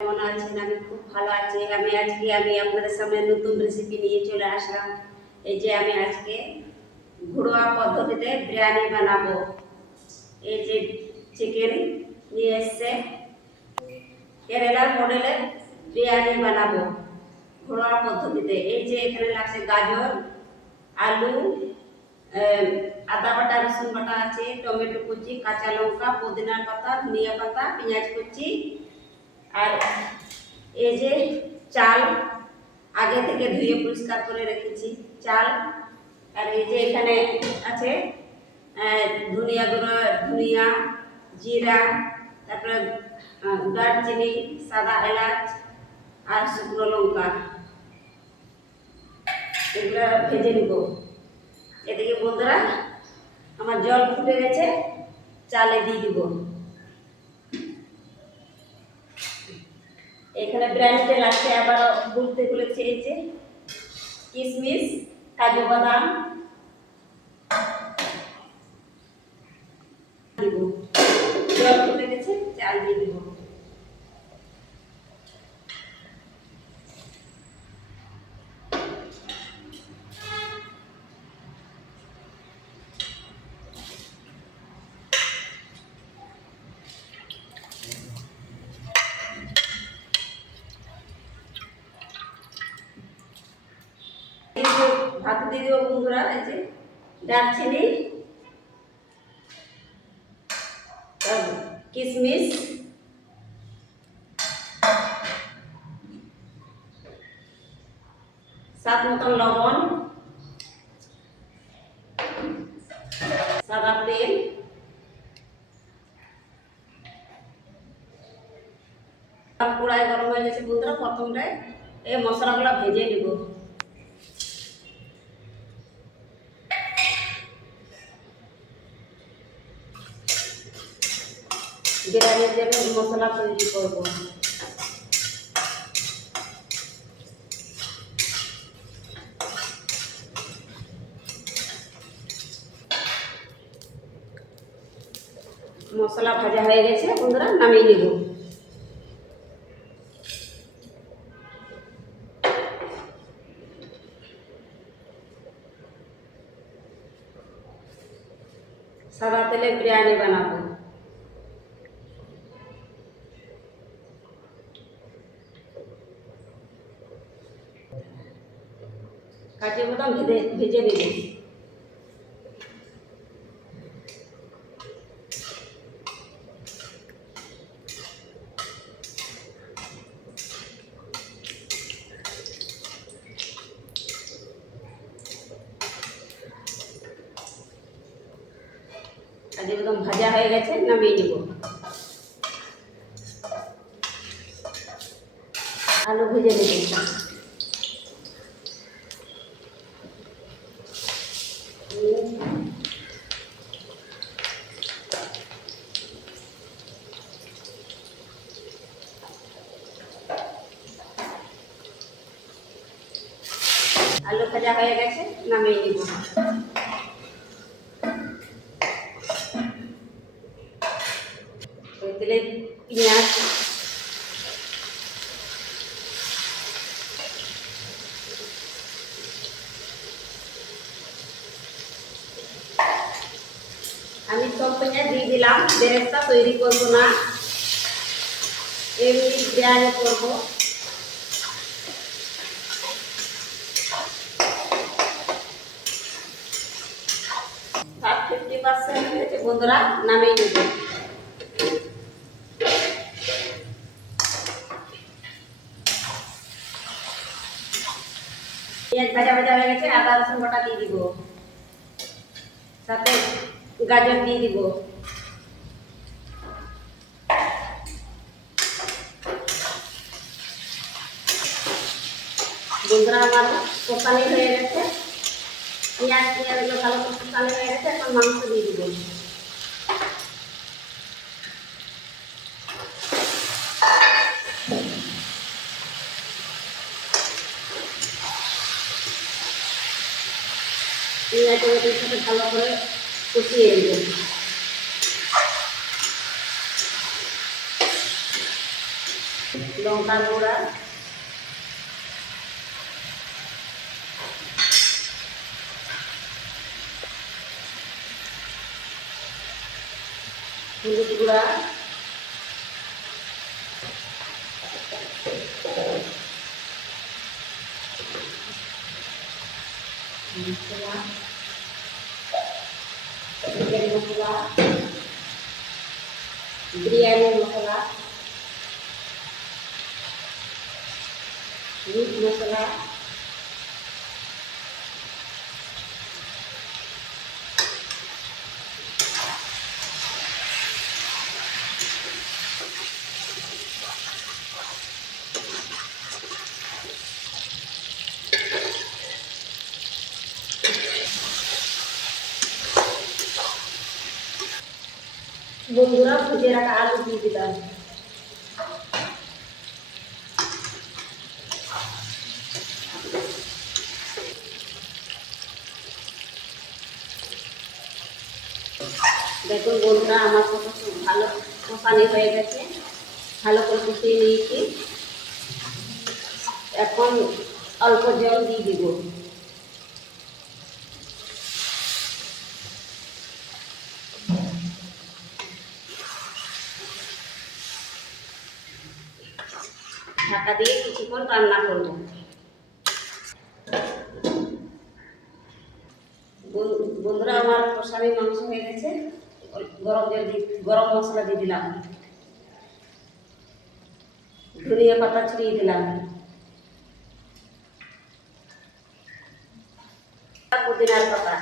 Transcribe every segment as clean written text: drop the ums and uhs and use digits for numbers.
কেমন আছেন? আমি খুব ভালো আছি। আমি আপনাদের সামনে নতুন রেসিপি নিয়ে চলে আসলাম। এই যে আমি আজকে ঘরোয়া পদ্ধতিতে বিরিয়ানি বানাবো। এই যে চিকেন নিয়ে এসছে, কেরালার মডেলে বিরিয়ানি বানাবো ঘরোয়া পদ্ধতিতে। এই যে এখানে লাগছে গাজর, আলু, আদা বাটা, রসুন বাটা আছে, টমেটো কুচি, কাঁচা লঙ্কা, পুদিনা পাতা, ধনিয়া পাতা, পেঁয়াজ কুচি, আর এই যে চাল আগে থেকে ধুয়ে পরিষ্কার করে রেখেছি চাল। আর এই যে এখানে আছে ধনিয়া গুঁড়ো, ধনিয়া, জিরা, তারপরে দারচিনি, সাদা এলাচ আর শুকনো লঙ্কা। এগুলো ভেজে নিব। এদিকে বন্ধুরা আমার জল ফুটে গেছে, চালে দিয়ে দিব। এখানে বিরিয়ানিতে লাগছে আবার বলতে বলেছে এই যে কিশমিশ, কাজু বাদাম দিব। জল ফুটে গেছে, চাল দিয়ে দিব। ভাত দিয়ে দিব বন্ধুরা। এই যে দারচিনি, কিশমিশ, স্বাদ মতন লবণ, সাদা তেল, কড়াই গরম হয়ে গেছে বন্ধুরা। প্রথমটায় এই মশলাগুলো ভেজে নিব। বিরিয়ানির জন্য মশলা তৈরি করব। মশলা ভাজা হয়ে গেছে বন্ধুরা, নামিয়ে নেব। সাদা তেলে বিরিয়ানি বানাবো। কাজু বাদাম ভেজে নেব। কাজু বাদাম ভাজা হয়ে গেছে, নামিয়ে নেব। আলু ভেজে নেব। আলু ভাজা হয়ে গেছে, নামিয়ে নেব। তেলে পেঁয়াজ, আমি সব পেঁয়াজ দিয়ে দিলাম। বেরেস্তা তৈরি করবো না, এমনি বিরিয়ানি করবো। 50% হয়েছে বন্ধুরা, নামিয়ে নেব। পেঁয়াজ ভাজা ভাজা হয়ে গেছে, আদা রসুন বাটা দিয়ে দিব, সাথে গাজর দিয়ে দিব। বন্ধুরা আমার কষানি হয়ে গেছে, পেঁয়াজ ভালো করে কষানি হয়ে গেছে। এখন মাংস দিয়ে দিব। পেঁয়াজ টমেটোর সাথে ভালো করে কষিয়ে নেব। লঙ্কার গুঁড়া, হলুদ গুঁড়া, মশলা, চিকেন মশলা, বিরিয়ানি মশলা, মিট মশলা, বন্ধুরা ভুজে রাখা আলু দিয়ে দিলাম। দেখুন বন্ধুরা আমার কত ভালো কষানি হয়ে গেছে, ভালো করে কষিয়ে নিয়েছি। এখন অল্প জল দিয়ে দিব। ঢাকা দিয়ে কিছুক্ষণ রান্না করব। বন্ধুরা আমার কষানি মাংস হয়ে গেছে, গরম মশলা দিয়ে দিলাম, ধনিয়া পাতা ছড়িয়ে দিলাম, পুদিনার পাতা,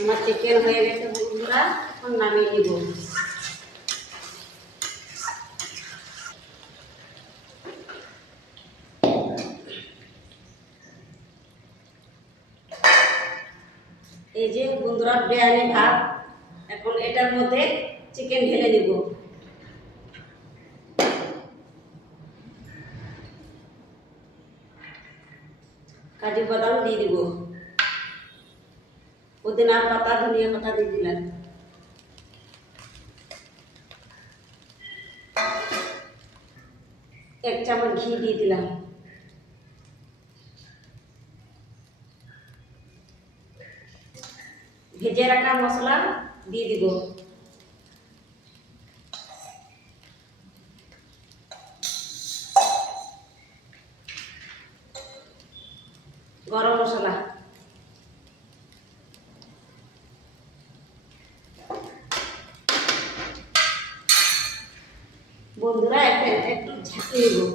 আমার চিকেন হয়ে গেছে বন্ধুরা, এখন নামিয়ে নিব। এই যে বন্ধুরা বিরিয়ানি ভাত, এখন এটার মধ্যে চিকেন ঢেলে নিব। কাজু বাদাম দিয়ে দিব, পুদিনা পাতা ধনিয়া পাতা দিয়ে দিলাম, এক চামচ ঘি দিয়ে দিলাম, ভেজে রাখা মশলা দিয়ে দিব, গরম মশলা, বন্ধুরা একটু ঝাঁকিয়ে দেব।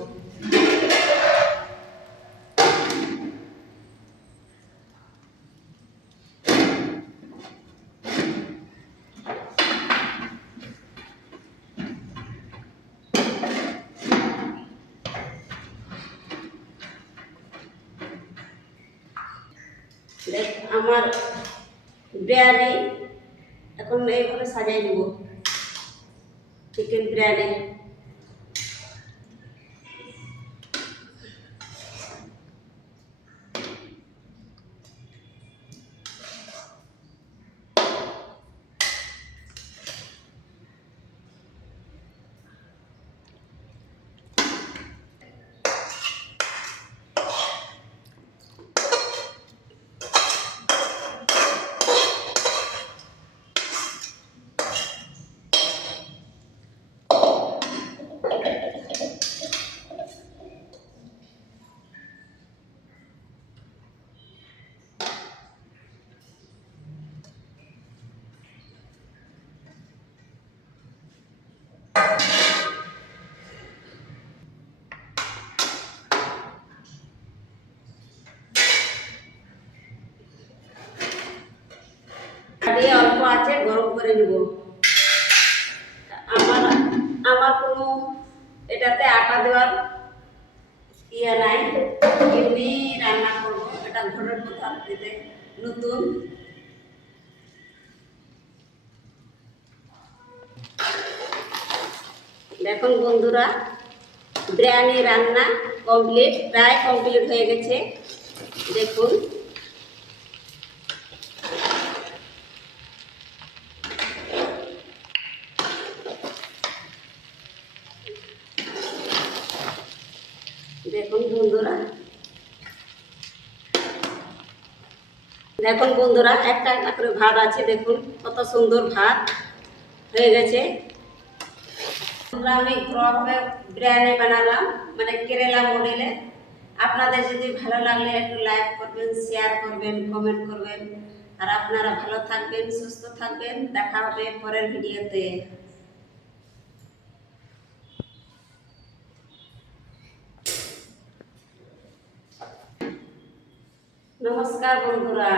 আমার বিরিয়ানি এখন এইভাবে সাজাই নেব, চিকেন বিরিয়ানি। দিয়ে অল্প আছে গরম করে নিব। আমার আমার কোনো এটাতে আটা দেওয়ার ইয়ে নাই, এমনি রান্না করবো, এটা ঘরের পদ্ধতিতে নতুন। দেখুন বন্ধুরা বিরিয়ানি রান্না কমপ্লিট, প্রায় কমপ্লিট হয়ে গেছে। দেখুন দেখুন বন্ধুরা, দেখুন বন্ধুরা, একটা একটা করে ভাত আছে। দেখুন কত সুন্দর ভাত হয়ে গেছে। আমরা আমি ঘরোয়াভাবে বিরিয়ানি বানালাম, মানে কেরালা মডেলে। আপনাদের যদি ভালো লাগলে একটু লাইক করবেন, শেয়ার করবেন, কমেন্ট করবেন। আর আপনারা ভালো থাকবেন, সুস্থ থাকবেন। দেখা হবে পরের ভিডিওতে। নমস্কার বন্ধুরা।